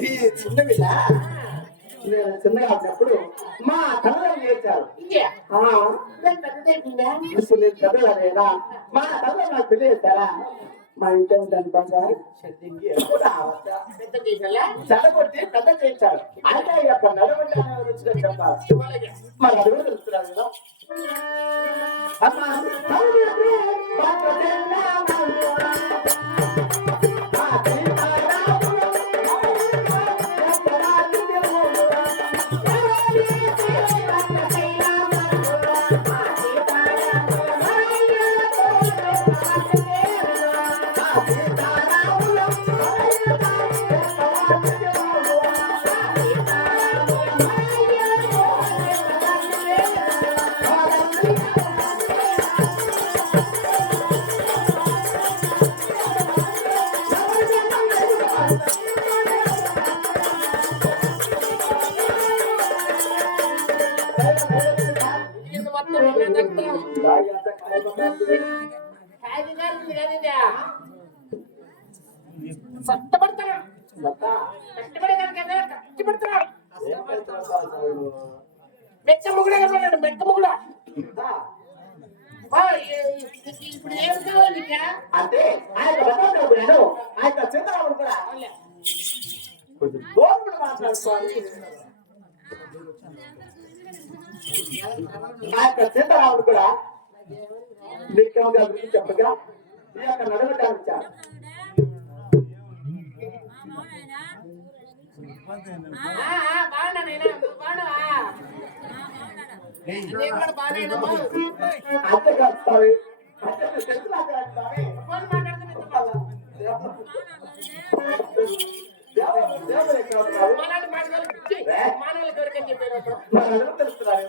ఈ చిన్న పిల్ల నేను చిన్నగా ఉన్నప్పుడు మా తల్లిదండ్రులు చేశారు? ఇప్పుడు నేను చదవలేదా మా తల్లి నాకు పెళ్ళి చేశారా? మా ఇంట్లో దాని బంగారు చెడ్డింగి పెద్ద చేసాలా? చెడగొట్టి పెద్ద అయితే యొక్క నడవండి రుచిగా చెప్పాలి కదా అమ్మా, లత, కష్టపడే కష్టపడుతున్నాడు. ముగ్గుడే కనపడ్డాడు, మెక్క ఇప్పుడు ఏం కావాలి అంటే ఆయన ఆయన చంద్రబాబు కూడా కొంచెం దూరం మాట్లాడుకోవాలి ఆ యొక్క చంద్రబాబు కూడా నీకేముంది అభివృద్ధి చెప్పగా ఈ యొక్క నడవటానికి వచ్చారు మాటలకు ఇచ్చి, మానవులకు ఎవరికని చెప్పారు? తెలుస్తున్నారు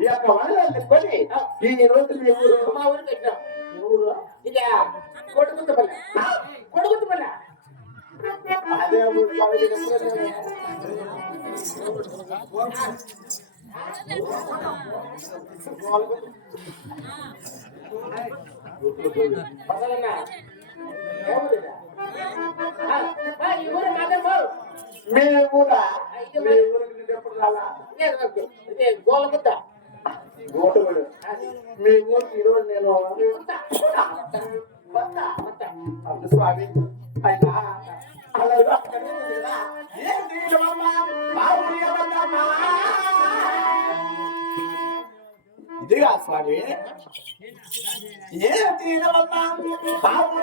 ఈ యొక్క వనరులను కొని ఈ రోజు మీ మా ఊరికి పెట్టాం. ఊరు ఇదే కొడుకుతుపల్లె. కొడుకుతుపల్లె. అదే ఊరు మీ ఊరికి ఈరోజు నేను గుట్ట. స్వామి. అయినా ఇదిగా స్వామి. ఏ తీయమమ్మా? బాబు